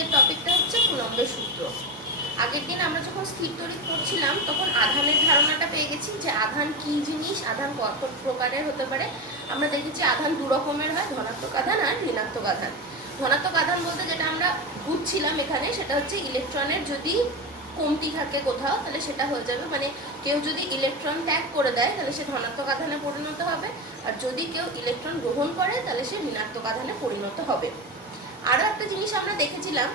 আজকের টপিকটা হচ্ছে কুলম্বের সূত্র। আগের দিন আমরা যখন স্থির তড়িৎ পড়ছিলাম তখন আধানের ধারণাটা পেয়ে গেছি যে আধান কি জিনিস, আধান কত প্রকারের হতে পারে। আমরা দেখেছি আধান দু রকমের হয়, ধনাত্মক আধান আর ঋণাত্মক আধান। ধনাত্মক আধান বলতে যেটা আমরা বুঝছিলাম এখানে সেটা হচ্ছে ইলেকট্রনের যদি কমতি থাকে কোথাও তাহলে সেটা হয়ে যাবে, মানে কেউ যদি ইলেকট্রন ত্যাগ করে দেয় তাহলে সে ধনাত্মক আধানে পরিণত হবে, আর যদি কেউ ইলেকট্রন গ্রহণ করে তাহলে সে ঋণাত্মক আধানে পরিণত হবে। আরও একটা জিনিস আমরা দেখেছিলাম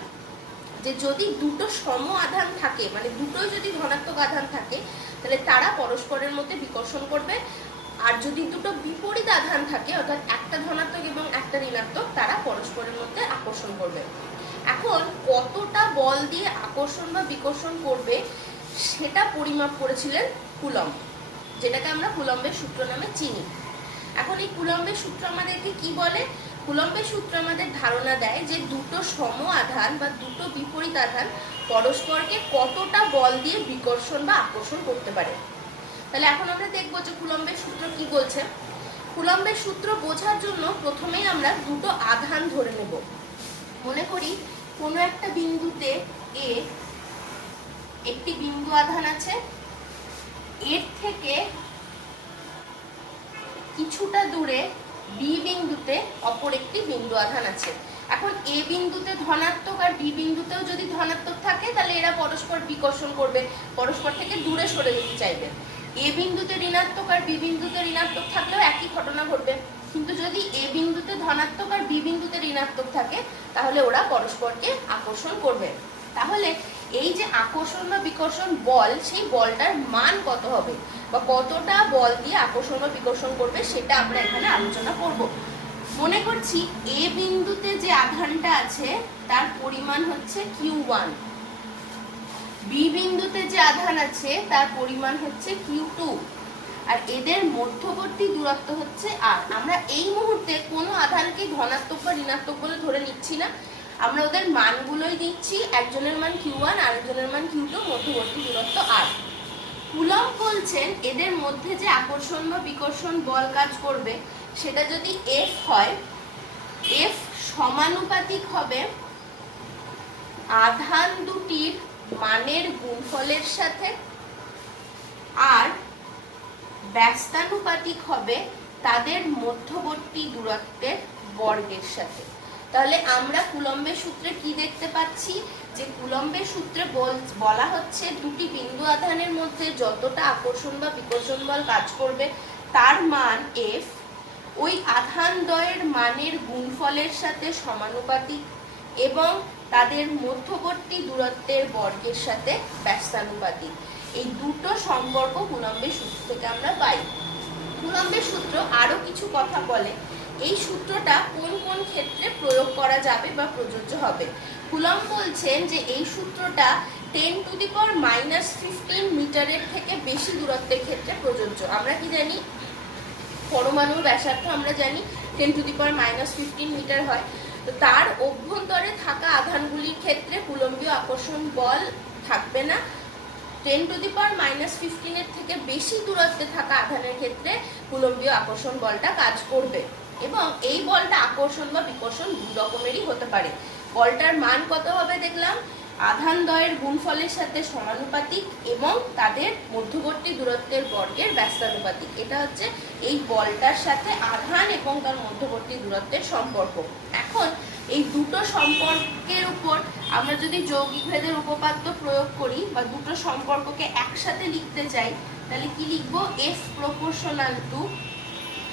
যে যদি দুটো সম আধান থাকে, মানে দুটোই যদি ধনাত্মক আধান থাকে তাহলে তারা পরস্পরের মধ্যে বিকর্ষণ করবে, আর যদি দুটো বিপরীত আধান থাকে অর্থাৎ একটা ধনাত্মক এবং একটা ঋণাত্মক, তারা পরস্পরের মধ্যে আকর্ষণ করবে। এখন কতটা বল দিয়ে আকর্ষণ বা বিকর্ষণ করবে সেটা পরিমাপ করেছিলেন কুলম্ব, যেটাকে আমরা কুলম্বের সূত্র নামে চিনি। এখন এই কুলম্বের সূত্র আমাদেরকে কি বলে? কুলম্বের সূত্র আমাদের ধারণা দেয় যে দুটো সম আধান বা দুটো বিপরীত আধান পরস্পরকে কতটা বল দিয়ে বিকর্ষণ বা আকর্ষণ করতে পারে। তাহলে এখন আমরা দেখবো যে কুলম্বের সূত্র কি বলছে। কুলম্বের সূত্র বোঝার জন্য প্রথমেই আমরা দুটো আধান ধরে নেব। মনে করি কোনো একটা বিন্দুতে এ একটি বিন্দু আধান আছে, এর থেকে কিছুটা দূরে বি বিন্দুতে অপর একটি বিন্দু আধান আছে। এখন এ বিন্দুতে ধনাত্মক আর বি বিন্দুতেও যদি ধনাত্মক থাকে তাহলে এরা পরস্পর বিকর্ষণ করবে, পরস্পর থেকে দূরে সরে যেতে চাইবে। এ বিন্দুতে ঋণাত্মক আর বি বিন্দুতে ঋণাত্মক থাকলেও একই ঘটনা ঘটবে, কিন্তু যদি এ বিন্দুতে ধনাত্মক আর বি বিন্দুতে ঋণাত্মক থাকে তাহলে ওরা পরস্পরকে আকর্ষণ করবে। তাহলে এই যে আকর্ষণ বা বিকর্ষণ বল, সেই বলটার মান কত হবে বা কতটা বল দিয়ে আকর্ষণ বা বিকর্ষণ করবে সেটা আমরা এখানে আলোচনা করব। মনে করছি এ বিন্দুতে যে আধানটা আছে তার পরিমাণ হচ্ছে Q1, বি বিন্দুতে যে আধান আছে তার পরিমাণ হচ্ছে Q2, আর এদের মধ্যবর্তী দূরত্ব হচ্ছে R। আমরা এই মুহূর্তে কোনো আধানকে ধনাত্মক বা ঋণাত্মক বলে ধরে নিচ্ছি না, আমরা ওদের মানগুলোই দিচ্ছি, একজনের মান Q1 আর একজনের মান Q2, মধ্যবর্তী দূরত্ব R। কুলম্ব বলছেন এদের মধ্যে যে আকর্ষণ বা বিকর্ষণ বল কাজ করবে সেটা যদি F হয়, F সমানুপাতিক হবে আধান দুটির মানের গুণফলের সাথে, আর ব্যস্তানুপাতিক হবে তাদের মধ্যবর্তী দূরত্বের বর্গের সাথে। তাহলে আমরা কুলম্বের সূত্রে কি দেখতে পাচ্ছি যে কুলম্বের সূত্রে বলা হচ্ছে দুটি বিন্দু আধানের মধ্যে যতটা আকর্ষণ বা বিকর্ষণ বল কাজ করবে তার মান F ওই আধান দ্বয়ের মানের গুণফলের সাথে সমানুপাতিক এবং তাদের মধ্যবর্তী দূরত্বের বর্গের সাথে ব্যস্তানুপাতিক। এই দুটো সম্পর্ক কুলম্বের সূত্র থেকে আমরা পাই। কুলম্বের সূত্র আরো কিছু কথা বলে, এই সূত্রটা কোন কোন ক্ষেত্রে প্রয়োগ করা যাবে বা প্রযোজ্য হবে। কুলম্ব বলছেন যে এই সূত্রটা 10⁻⁻15 মিটারের থেকে বেশি দূরত্বের ক্ষেত্রে প্রযোজ্য। আমরা কি জানি? পরমাণুর ব্যাসার্ধ আমরা জানি 10⁻⁻15 মিটার হয়, তো তার অভ্যন্তরে থাকা আধানগুলির ক্ষেত্রে কুলম্বীয় আকর্ষণ বল থাকবে না। 10⁻⁻15 এর থেকে বেশি দূরত্বে থাকা আধানের ক্ষেত্রে কুলম্বীয় আকর্ষণ বলটা কাজ করবে, এবং এই বলটা আকর্ষণ বা বিকর্ষণ দুই রকমেরই হতে পারে। বলটার মান কত হবে দেখলাম, আধান দ্বয়ের গুণফলের সাথে সমানুপাতিক এবং তাদের মধ্যবর্তী দূরত্বের বর্গের ব্যস্তানুপাতিক। এটা হচ্ছে এই বলটার সাথে আধান এবং তার মধ্যবর্তী দূরত্বের সম্পর্ক। এখন এই দুটো সম্পর্কের উপর আমরা যদি যৌগিক ভেদের উপপাদ্য প্রয়োগ করি বা দুটো সম্পর্ককে একসাথে লিখতে চাই তাহলে কি লিখবো? F proportional to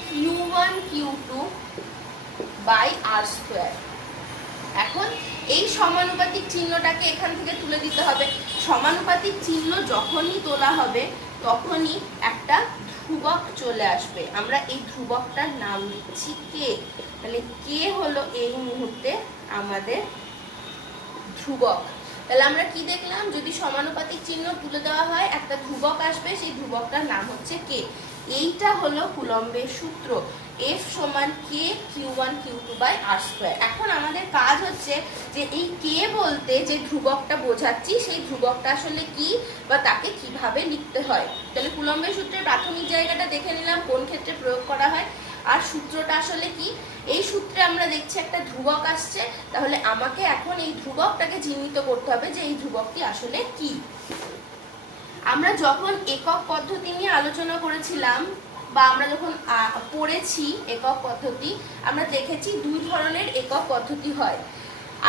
Q1 Q2 by R²। এখন এই সমানুপাতিক চিহ্নটাকে এখান থেকে তুলে দিতে হবে। সমানুপাতিক চিহ্ন যখনই তোলা হবে তখনই একটা ধ্রুবক চলে আসবে, আমরা এই ধ্রুবকটার নাম দিচ্ছি কে। তাহলে কে হলো এই মুহূর্তে আমাদের ধ্রুবক। তাহলে আমরা কি দেখলাম, যদি সমানুপাতিক চিহ্ন তুলে দেওয়া হয় একটা ধ্রুবক আসবে, সেই ধ্রুবকটার নাম হচ্ছে কে। এইটা হলো কুলম্বের সূত্র, F সমান K Q1 Q2 by R²। এখন আমাদের কাজ হচ্ছে যে এই কে বলতে যে ধ্রুবকটা বোঝাচ্ছি সেই ধ্রুবকটা আসলে কি বা তাকে কিভাবে লিখতে হয়। তাহলে কুলম্বের সূত্রের প্রাথমিক জায়গাটা দেখে নিলাম কোন ক্ষেত্রে প্রয়োগ করা হয়। আর সূত্রটা আসলে কি, এই সূত্রে আমরা দেখছি একটা ধ্রুবক আসছে, তাহলে আমাকে এখন এই ধ্রুবকটাকে চিহ্নিত করতে হবে যে এই ধ্রুবকটি আসলে কি। আমরা যখন একক পদ্ধতি নিয়ে আলোচনা করেছিলাম বা আমরা যখন পড়েছি একক পদ্ধতি, আমরা দেখেছি দুই ধরনের একক পদ্ধতি হয়,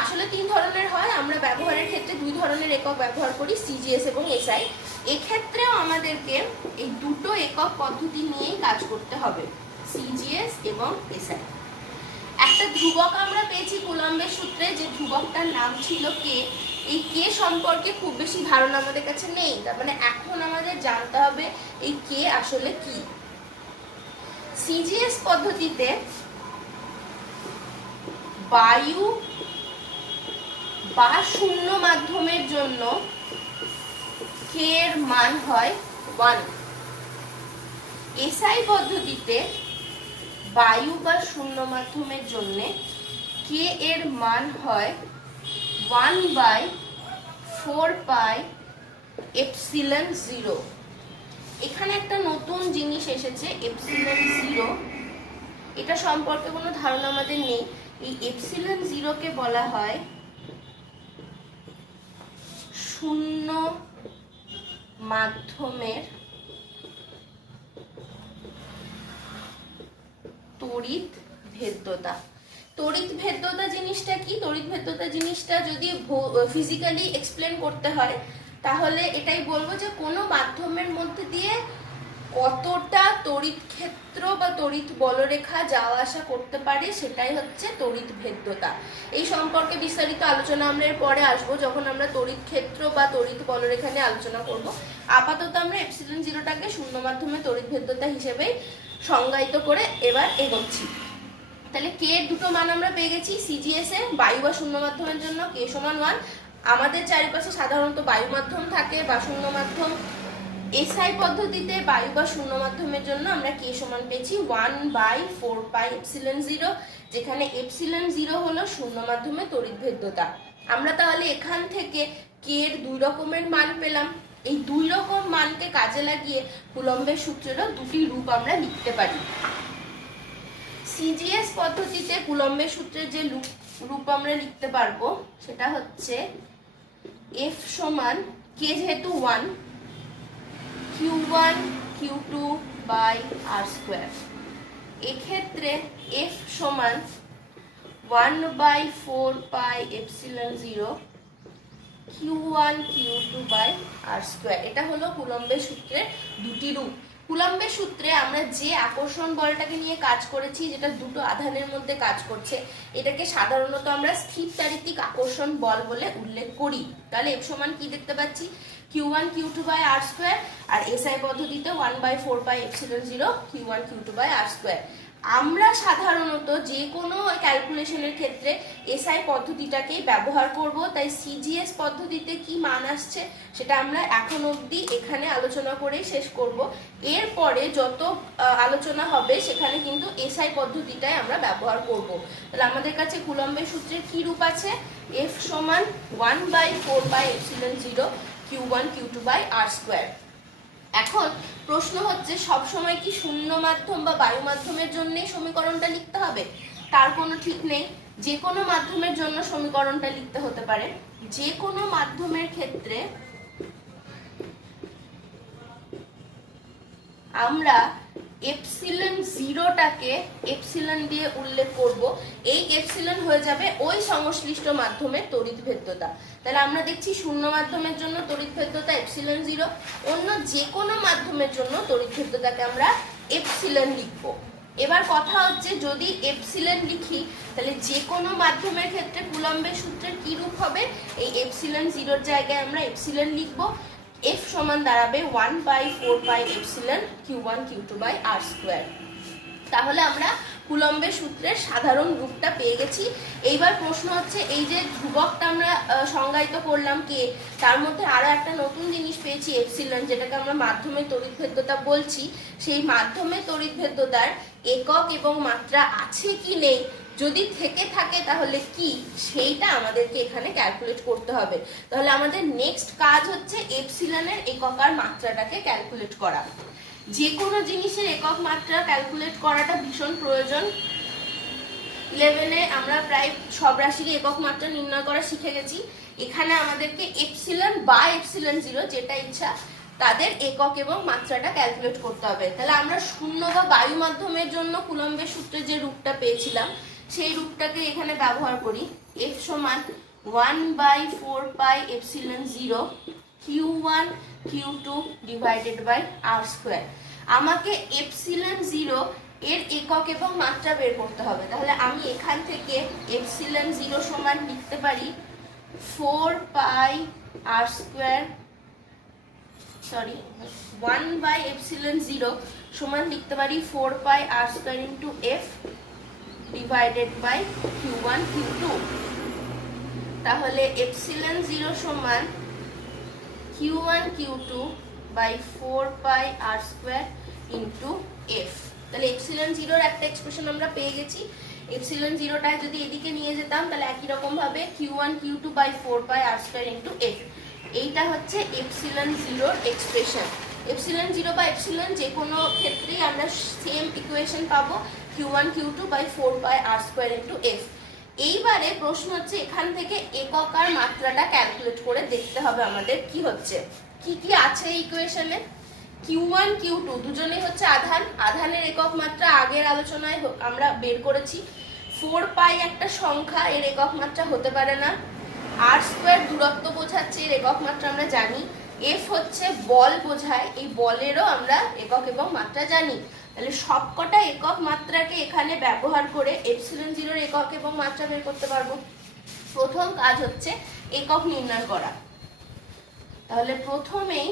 আসলে তিন ধরনের হয়। আমরা ব্যবহারের ক্ষেত্রে দুই ধরনের একক ব্যবহার করি, সিজিএস এবং এসআই। এক্ষেত্রেও আমাদেরকে এই দুটো একক পদ্ধতি নিয়েই কাজ করতে হবে, সিজিএস এবং এসআই। একটা ধ্রুবক আমরা পেয়েছি কুলম্বের সূত্রে, যে ধ্রুবকটার নাম ছিল কে। এই কে সম্পর্কে খুব বেশি ধারণা আমাদের কাছে নেই, তার মানে এখন আমাদের জানতে হবে এই কে আসলে কি। সিজিএস পদ্ধতিতে বায়ু বা শূন্য মাধ্যমের জন্য কে এর মান হয় 1। এসআই পদ্ধতিতে বায়ু বা শূন্য মাধ্যমের জন্য কে এর মান হয় 1/4 পাই এপসিলন 0। এখানে একটা নতুন জিনিস এসেছে, এপসিলন 0। এটা সম্পর্কে কোনো ধারণা আমাদের নেই। এই এপসিলন 0কে বলা হয় শূন্য মাধ্যমের তড়িৎ ভেদ্যতা। তড়িৎ ভেদ্যতা জিনিসটা কি? তড়িৎ ভেদ্যতা জিনিসটা যদি ফিজিক্যালি এক্সপ্লেন করতে হয় তাহলে এটাই বলবো যে কোনো মাধ্যমের মধ্যে দিয়ে কতটা তড়িৎ ক্ষেত্র বা তড়িৎ বলরেখা যাওয়া আসা করতে পারে, সেটাই হচ্ছে তড়িৎ ভেদ্যতা। এই সম্পর্কে বিস্তারিত আলোচনা আমরা এর পরে আসবো, যখন আমরা তড়িৎ ক্ষেত্র বা তড়িৎ বলরেখা নিয়ে আলোচনা করব। আপাতত আমরা এপসিলন 0টাকে শূন্য মাধ্যমে তড়িৎ ভেদ্যতা হিসেবেই সংজ্ঞায়িত করে এবার এগোচ্ছি। তাহলে কে এর দুটো মান আমরা পেয়ে গেছি। সিজিএস এ বায়ু বা শূন্য মাধ্যমের জন্য কে সমান 1। আমাদের চারিপাশে সাধারণত বায়ু মাধ্যম থাকে বা শূন্য মাধ্যম। এসআই পদ্ধতিতে বায়ু বা শূন্য মাধ্যমের জন্য আমরা কে সমান পেয়েছি 1/4 পাই এপসিলন 0, যেখানে এপসিলন 0 হলো শূন্য মাধ্যমে তড়িৎ ভেদ্যতা। আমরা তাহলে এখান থেকে কে এর দুই রকমের মান পেলাম। এই দুই রকম মানকে কাজে লাগিয়ে কুলম্বের সূত্রেরও দুটি রূপ আমরা লিখতে পারি। সিজিএস পদ্ধতিতে কুলম্বের সূত্রের যে রূপ আমরা লিখতে পারবো সেটা হচ্ছে এফ সমান কে যেহেতু 1, Q1 Q2 by R square. এক্ষেত্রে এফ সমান 1/4 pi epsilon 0 Q1 Q2 by R square. এটা হলো কুলম্বের সূত্রের দুটি রূপ। কুলম্বের সূত্রে আমরা যে আকর্ষণ বলটাকে নিয়ে কাজ করেছি, যেটা দুটো আধানের মধ্যে কাজ করছে, এটাকে সাধারণত আমরা স্থিরতারিতিক আকর্ষণ বল বলে উল্লেখ করি। তাহলে এফ সমান কি দেখতে পাচ্ছি, Q1 Q2 by R square. আর এসআই পদ্ধতিতে 1/4 pi epsilon 0 Q1 Q2 by R square. আমরা সাধারণত যে কোনো ক্যালকুলেশনের ক্ষেত্রে এসআই পদ্ধতিটাকেই ব্যবহার করব, তাই সিজিএস পদ্ধতিতে কি মান আসছে সেটা আমরা এখন অবধি এখানে আলোচনা করেই শেষ করব। এরপরে যত আলোচনা হবে সেখানে কিন্তু এসআই পদ্ধতিটাই আমরা ব্যবহার করব। তাহলে আমাদের কাছে কুলম্বের সূত্রের কি রূপ আছে, এফ সমান 1/4 pi epsilon 0 Q1 Q2 by R square. এখন প্রশ্ন হচ্ছে সবসময় কি শূন্য মাধ্যম বা বায়ু মাধ্যমের জন্যই সমীকরণটা লিখতে হবে? তার কোনো ঠিক নেই, যে কোনো মাধ্যমের জন্য সমীকরণটা লিখতে হতে পারে। যে কোনো মাধ্যমের ক্ষেত্রে আমরা এপসিলন 0টাকে এপসিলন দিয়ে উল্লেখ করব। এই এপসিলন হয়ে যাবে ওই সংশ্লিষ্ট মাধ্যমের তড়িৎ ভেদ্যতা। তাহলে আমরা দেখছি শূন্য মাধ্যমের জন্য তড়িৎ ভেদ্যতা এপসিলন 0, অন্য যে কোনো মাধ্যমের জন্য তড়িৎ ভেদ্যতাকে আমরা এপসিলন লিখব। এবার কথা হচ্ছে যদি এপসিলন লিখি তাহলে যে কোনো মাধ্যমের ক্ষেত্রে কুলম্বের সূত্রের কি রূপ হবে, এই এপসিলন 0-র জায়গায় আমরা এপসিলন লিখব। এফ সমান দাঁড়াবে 1/4 pi epsilon Q1 Q2 by R square. তাহলে আমরা কুলম্বের সূত্রের সাধারণ রূপটা পেয়ে গেছি। এইবার প্রশ্ন হচ্ছে এই যে ধ্রুবকটা আমরা সংজ্ঞায়িত করলাম কে, তার মধ্যে আরো একটা নতুন জিনিস পেয়েছি এপসিলন, যেটাকে আমরা মাধ্যমের তড়িৎ ভেদ্যতা বলছি। সেই মাধ্যমের তড়িৎ ভেদ্যতার একক এবং মাত্রা আছে কি নেই, যদি থেকে থাকে তাহলে কি, সেইটা আমাদেরকে এখানে ক্যালকুলেট করতে হবে। তাহলে আমাদের নেক্সট কাজ হচ্ছে এপসিলনের একক আর মাত্রাটাকে ক্যালকুলেট করা। যে কোনো জিনিসের একক মাত্রা ক্যালকুলেট করাটা ভীষণ প্রয়োজন। 11-এ আমরা প্রায় সব রাশিরই একক মাত্রা নির্ণয় করা শিখে গেছি। এখানে আমাদেরকে এপসিলন বা এপসিলন জিরো যেটা ইচ্ছা তাদের একক এবং মাত্রাটা ক্যালকুলেট করতে হবে। তাহলে আমরা শূন্য বা বায়ু মাধ্যমের জন্য কুলম্বের সূত্রে যে রূপটা পেয়েছিলাম সেই রূপটাকে এখানে ব্যবহার করি। F সমান 1/4 epsilon zero Q1 Q2 divided by R square. আমাকে এপসিলন জিরো এর একক এবং মাত্রা বের করতে হবে। তাহলে আমি এখান থেকে এপসিলন জিরো সমান লিখতে পারি 4 1/এপসিলন জিরো সমান লিখতে পারি 4 r² into F divided by Q1 Q2। তাহলে এপসিলন জিরো সমান Q1 Q2 by 4 r² into F। তাহলে এপসিলন জিরোর একটা এক্সপ্রেশন আমরা পেয়ে গেছি। এপসিলন জিরোটা যদি এদিকে নিয়ে যেতাম তাহলে একই রকম ভাবে Q1 Q2 by 4 r² into F। এইটা হচ্ছে এপসিলন জিরোর এক্সপ্রেশন। এপসিলন জিরো বা এপসিলন যে কোনো ক্ষেত্রেই আমরা সেম ইকুয়েশন পাবো Q1 Q2 by 4 r² into F। এইবারে প্রশ্ন হচ্ছে এখান থেকে একক আর মাত্রাটা ক্যালকুলেট করে দেখতে হবে আমাদের কি হচ্ছে, কি কি আছে এই ইকুয়েশনে। Q1 Q2 দুজনেই হচ্ছে আধান। আধানের একক মাত্রা আগের আলোচনায় আমরা বের করেছি। 4 একটা সংখ্যা, এর একক মাত্রা হতে পারে না। r² দূরত্ব বোঝাচ্ছে, এর একক মাত্রা আমরা জানি। F হচ্ছে বল বোঝায়, এই বলেরও আমরা একক এবং মাত্রা জানি। তাহলে সবকটা একক মাত্রাকে এখানে ব্যবহার করে এপসিলন জিরোর একক এবং মাত্রা বের করতে পারবো। প্রথম কাজ হচ্ছে একক নির্ণয় করা। তাহলে প্রথমেই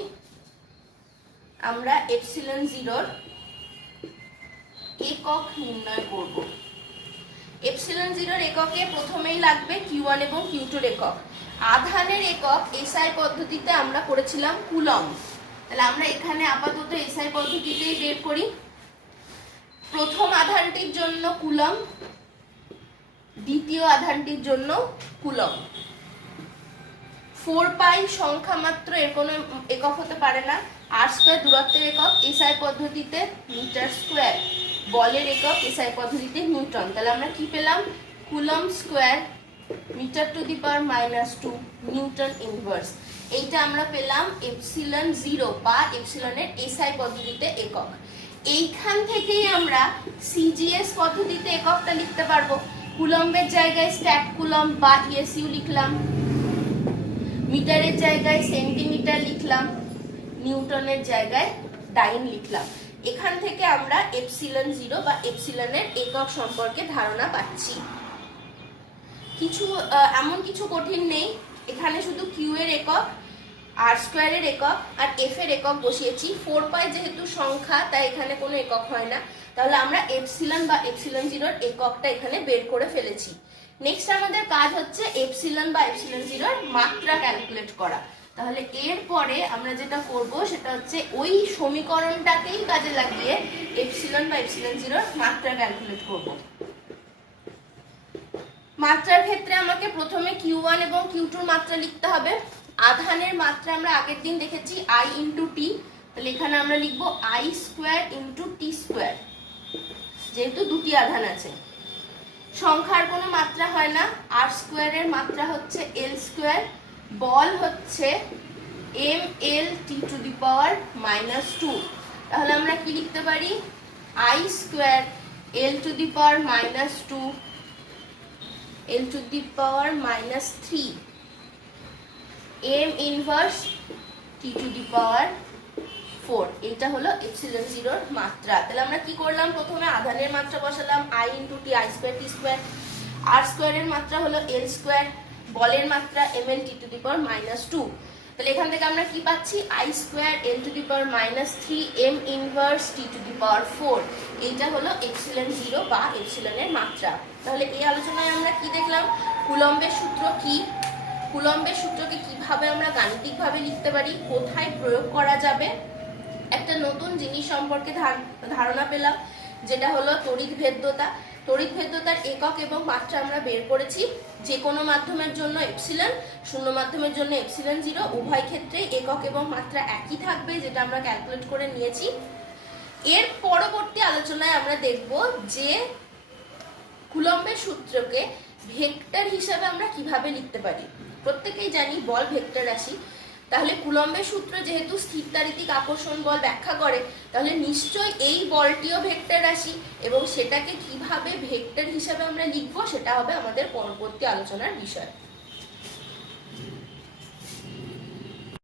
আমরা এপসিলন জিরোর একক নির্ণয় করব। এপসিলন জিরোর এককে প্রথমেই লাগবে Q1 এবং Q2 এর একক। আধানের একক এসআই পদ্ধতিতে আমরা করেছিলাম কুলম্ব। তাহলে আমরা এখানে আপাতত এসআই পদ্ধতিতেই বের করি। প্রথম আধানটির জন্য কুলম্ব, দ্বিতীয় আধানটির জন্য কুলম্ব। 4 সংখ্যা মাত্র এর কোনো একক হতে পারে না। r² দূরত্বের একক এসআই পদ্ধতিতে মিটার স্কোয়ার, বলের একক এসআই পদ্ধতিতে নিউটন। তাহলে আমরা কি পেলাম? Coulomb square metre to the power -2 newton inverse. এইটা আমরা পেলাম এপসিলন জিরো বা এপসিলনের এসআই পদ্ধতিতে একক। এইখান থেকেই আমরা সিজিএস পদ্ধতিতে এককটা লিখতে পারবো। কুলম্বের জায়গায় স্ট্যাক কুলম্ব বা ইএসইউ লিখলাম, মিটারের জায়গায় সেন্টিমিটার লিখলাম, নিউটনের জায়গায় ডাইন লিখলাম। এখান থেকে আমরা এপসিলন জিরো বা এপসিলনের একক সম্পর্কে ধারণা পাচ্ছি। এমন কিছু কঠিন নেই, এখানে শুধু কিউ এর একক, r² এর একক আর F এর একক বসিয়েছি। 4 যেহেতু সংখ্যা তাই এখানে কোনো একক হয় না। তাহলে আমরা এপসিলন বা এপসিলন জিরোর এককটা এখানে বের করে ফেলেছি। নেক্সট আমাদের কাজ হচ্ছে এপসিলন বা এপসিলন জিরোর মাত্রা ক্যালকুলেট করা। তাহলে এরপরে আমরা যেটা করব সেটা হচ্ছে ওই সমীকরণটাকেই কাজে লাগিয়ে এপসিলন বা এপসিলন জিরোর মাত্রা ক্যালকুলেট করব। মাত্রার ক্ষেত্রে আমাকে প্রথমে Q1 এবং Q2 মাত্রা লিখতে হবে। আধানের মাত্রা আমরা আগের দিন দেখেছি I ইন্টু টি, তাহলে এখানে আমরা লিখবো I² ইন্টু T², যেহেতু দুটি আধান আছে। সংখ্যার কোনো মাত্রা হয় না, r² এর মাত্রা হচ্ছে L², বল হচ্ছে mL T⁻²। তাহলে আমরা কি লিখতে পারি? I² L⁻², L⁻³ m inverse T⁴। এটা হলো এপসিলন জিরোর মাত্রা। তাহলে আমরা কি করলাম? প্রথমে আধানের মাত্রা বসালাম I into T, I² T²। r² এর মাত্রা হলো L², বলের মাত্রা mL T⁻²। তাহলে এখান থেকে আমরা কি পাচ্ছি? I² L⁻³ m inverse T⁴। এইটা হলো এপসিলন জিরো বা এপসিলনের মাত্রা। তাহলে এই আলোচনায় আমরা কি দেখলাম? কুলম্বের সূত্র কি, কুলম্বের সূত্রকে কিভাবে আমরা গাণিতিকভাবে লিখতে পারি, কোথায় প্রয়োগ করা যাবে, একটা নতুন জিনিস সম্পর্কে ধারণা পেলাম যেটা হলো তড়িৎ ভেদ্যতা। তড়িৎ ভেদ্যতার একক এবং মাত্রা আমরা বের করেছি। যে কোনো মাধ্যমের জন্য এপসিলন, শূন্য মাধ্যমের জন্য এপসিলন জিরো, উভয় ক্ষেত্রেই একক এবং মাত্রা একই থাকবে, যেটা আমরা ক্যালকুলেট করে নিয়েছি। এর পরবর্তী আলোচনায় আমরা দেখব যে কুলম্বের সূত্রকে ভেক্টর হিসাবে আমরা কিভাবে লিখতে পারি। প্রত্যেকেই জানি বল ভেক্টর রাশি, তাহলে কুলম্বের সূত্র যেহেতু স্থিরতাড়িতিক আকর্ষণ বল ব্যাখ্যা করে, তাহলে নিশ্চয়ই এই বলটিও ভেক্টর রাশি, এবং সেটাকে কিভাবে ভেক্টর হিসাবে আমরা লিখবো সেটা হবে আমাদের পরবর্তী আলোচনার বিষয়।